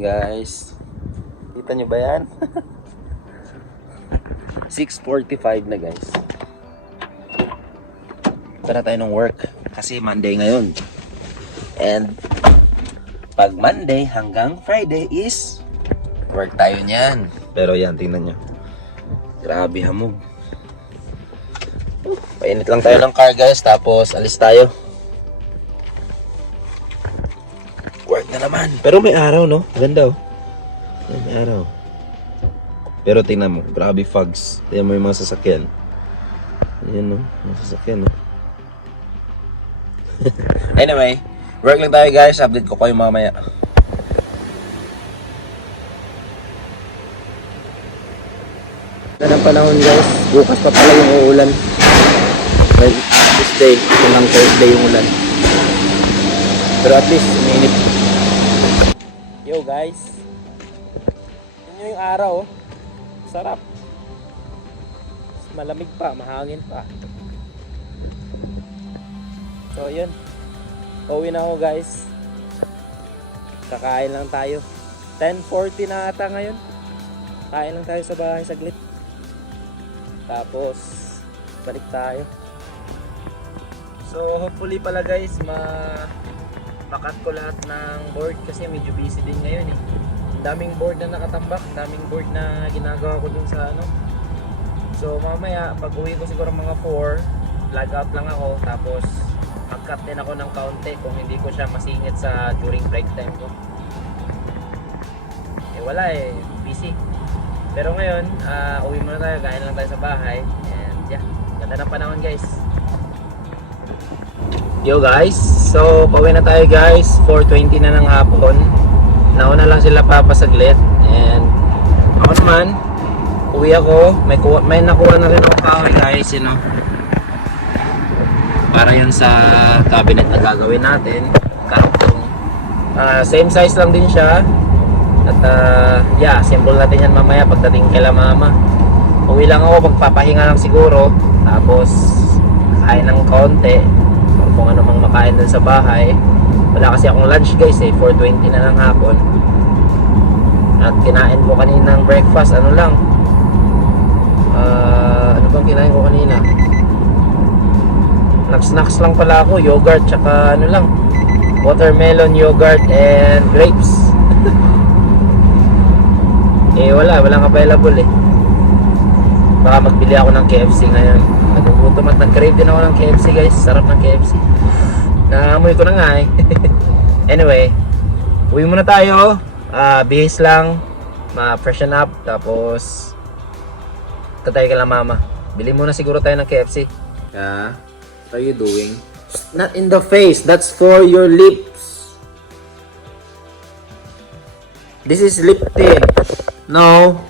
Guys, kita nyo ba yan? 6:45 na guys. Tara tayo ng work kasi Monday ngayon. And pag Monday hanggang Friday is work tayo niyan. Pero yan, tingnan nyo. Grabe hamog. Painit lang tayo ng car guys, tapos alis tayo. Work na naman. Pero may araw, no? Ganda, oh. May araw. Pero tingnan mo, grabe fogs. Tingnan mo yung mga sasakyan. Ayan, no? Mga sasakyan, no? Anyway, work lang tayo guys. Update ko kayo mamaya. Ganang panahon guys. Bukas pa pala yung uulan. Well, Tuesday. Hanggang Thursday yung ulan. Pero at least, uminit. Yo guys. Tingnan yung araw, oh. Sarap. Malamig pa, mahangin pa. So yun. Pauwi na ako guys. Kakain lang tayo. 10:40 na ata ngayon. Kain lang tayo sa bahay saglit. Tapos balik tayo. So hopefully pala guys makat ko lahat ng board kasi medyo busy din ngayon eh. Daming board na nakatambak, daming board na ginagawa ko dun sa ano. So mamaya pag uwi ko siguro mga 4, log out lang ako tapos mag-cut din ako ng kaunti kung hindi ko siya masingit sa during break time ko. Eh wala eh, busy. Pero ngayon, uwi muna tayo, kain lang tayo sa bahay. And yeah, ganda ng panahon guys. Yo guys, so pauwi na tayo guys. 4:20 na ng hapon. Nauna lang sila papasaglit. And ako naman, uwi ako. May nakuha na rin ako kahoy guys, you know. Para yun sa cabinet na gagawin natin. Karugtong. Same size lang din siya. At yeah, simple natin yan mamaya pagdating kila mama. Uwi lang ako, pagpapahinga lang siguro. Tapos kain ng konti. Kung ano mang makain dun sa bahay. Wala kasi akong lunch guys eh, 4:20 na ng hapon. At kinain ko kaninang breakfast, ano lang, ano bang kinain ko kanina? Nag-snacks lang pala ako, yogurt tsaka ano lang, watermelon, yogurt and grapes. Eh walang available eh. Baka magbili ako ng KFC ngayon. Nagugutom at nag-crave din ako ng KFC guys. Sarap ng KFC. Naamoy ko na nga eh. Anyway, uwi muna tayo. Bihis lang, ma-freshen up. Tapos tatay ka lang mama. Bili muna siguro tayo ng KFC. What are you doing? Not in the face. That's for your lips. This is lip tint. No.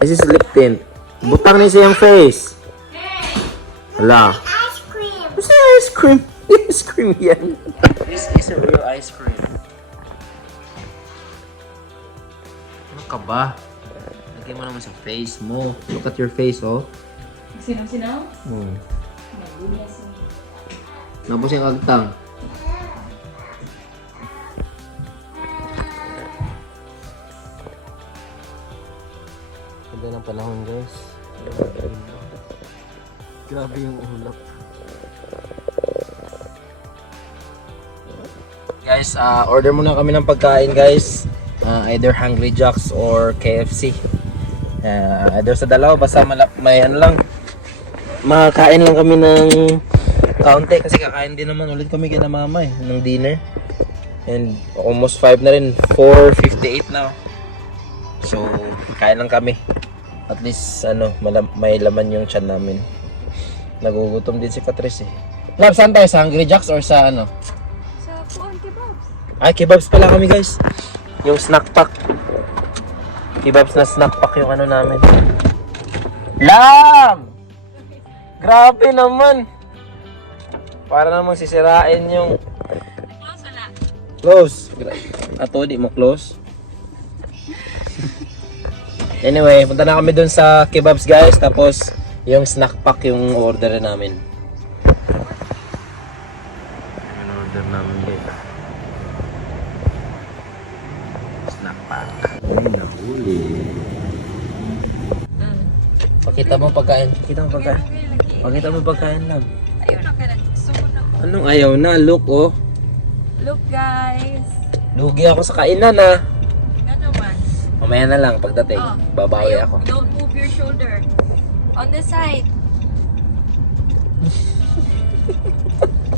This is lip tint. Butang na siyang face. Hala. Ice cream. What's that ice cream? Ice cream yan. This is a real ice cream. Ano ka ba? Lagay mo naman sa face mo. Look at your face, oh. Sinaw-sinaw? Nagulas. Tapos yung agtang. Ganda ng panahon guys. Grabe yung ulap. Guys, order muna kami ng pagkain guys. Either Hungry Jacks or KFC. Either sa dalawa, basta may ano lang. Makakain lang kami ng kaunti kasi kakain din naman ulit kami kina mama eh, ng dinner. And almost 5 na rin, 4:58 na. So, kain lang kami. At least ano, may laman yung tiyan namin. Nagugutom din si Patrice eh. Lab, saan tayo? Sa Hungry Jacks or sa ano? Sa Puan Kebabs. Ay, kebabs pala kami guys. Yung snack pack. Kebabs na snack pack yung ano namin. Lam! Grabe naman. Para namang sisirain yung... Close wala. Close. Ato, di mo close. Anyway, punta na kami dun sa kebabs guys. Tapos yung snack pack yung order namin. Yung order namin guys. Snack Nahuli. Pakita mo pagkain. Pakita mo pagkain. Pakita mo pagkain lang. Ayun na ka na. Sumod na ko. Anong ayaw na? Look, oh. Look guys. Lugi ako sa kainan, ah. Ano man? Mamaya na lang pagdating. Oh, Babawi ayaw, ako. Don't move your shoulder. On the side.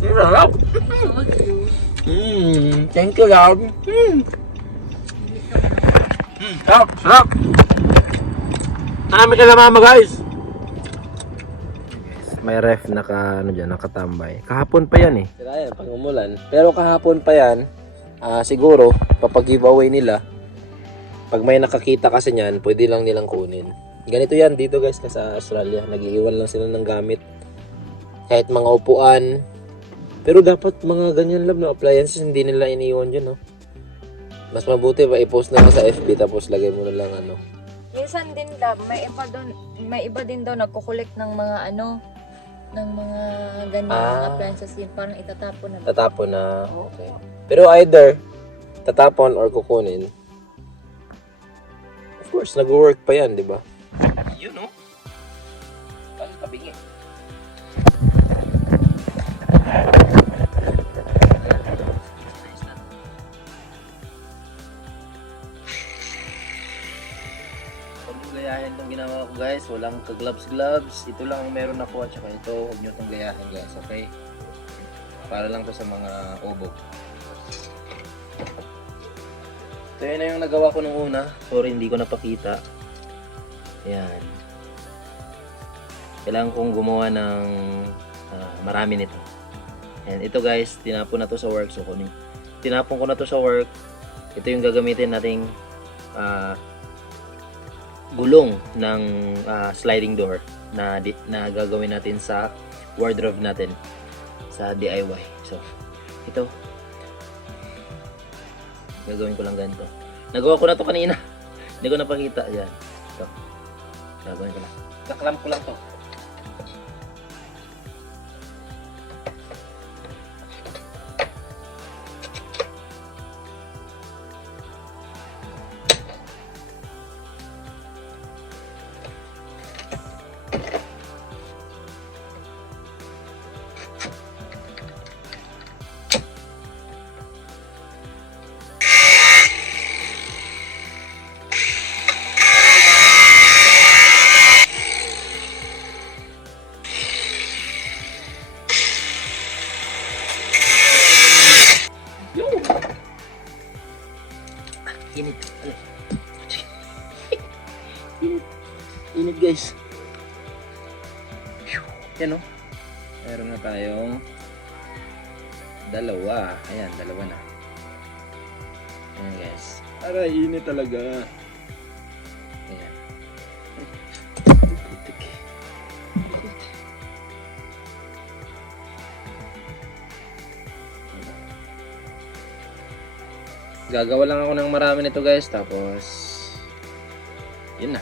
Sarap. I told you. Thank you, love. Sarap, sarap. Marami ka na mama, guys. May ref nakatambay. Kahapon pa yan eh. Sila yan, pag umulan. Pero kahapon pa yan, siguro, papag-giveaway nila. Pag may nakakita kasi niyan, pwede lang nilang kunin. Ganito yan dito guys, sa Australia. Nag-iiwan lang sila ng gamit. Kahit mga upuan. Pero dapat mga ganyan lang na appliances, hindi nila iniiwan dyan, no? Mas mabuti pa i-post na lang sa FB tapos lagay mo na lang ano. Minsan din daw, may iba din daw nagkukulik ng mga ng mga ganyan appliances din, parang itatapon na. Tatapon na, okay. Pero either tatapon or kukunin. Of course, nag-work pa yan, di ba? Yun, no? Paano tabingi? Gayahin itong ginawa ko guys, walang ka-gloves. Ito lang ang meron ako at saka ito, huwag nyo itong gayahin guys, okay? Para lang to sa mga ubog. Ito yun na yung nagawa ko nung una, sorry hindi ko napakita. Ayan. Kailangan kong gumawa ng marami nito. And ito guys, tinapon na to sa work. So tinapon ko na to sa work. Ito yung gagamitin nating gulong ng sliding door na gagawin natin sa wardrobe natin sa DIY. So, ito. Gagawin ko lang ganito. Nagawa ko na to kanina. Hindi ko napakita. Yan. Ito. Gagawin ko lang. Kaklamp ko lang to. Init. Ano? Init. Init guys. Yan o. Meron na tayong dalawa. Ayan, dalawa na. Ayan guys. Aray, init talaga. Ayan. Gagawa lang ako ng marami nito guys, tapos yun na.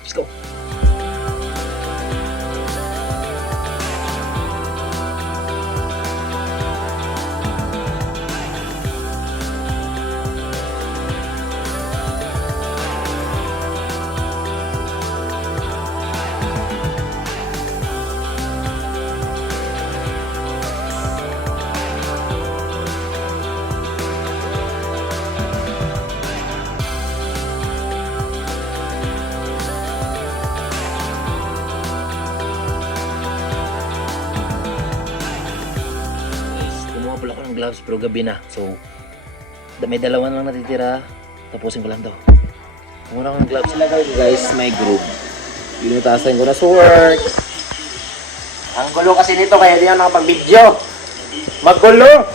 Let's go. Pula ko ng gloves pero gabi na. So, may dalawa lang natitira. Tapusin ko lang to. Muna ko ng gloves. Ilagay ko guys, may groove. Pinutasan ko na sa work. Ang gulo kasi nito kaya di ako nakapag-video. Maggulo!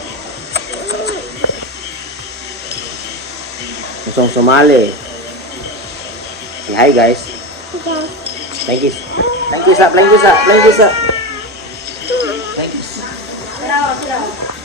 Gustong sumali. Say hi guys. Thank you. Thank you sa. Thank you sa. Thank you sa. Thank you.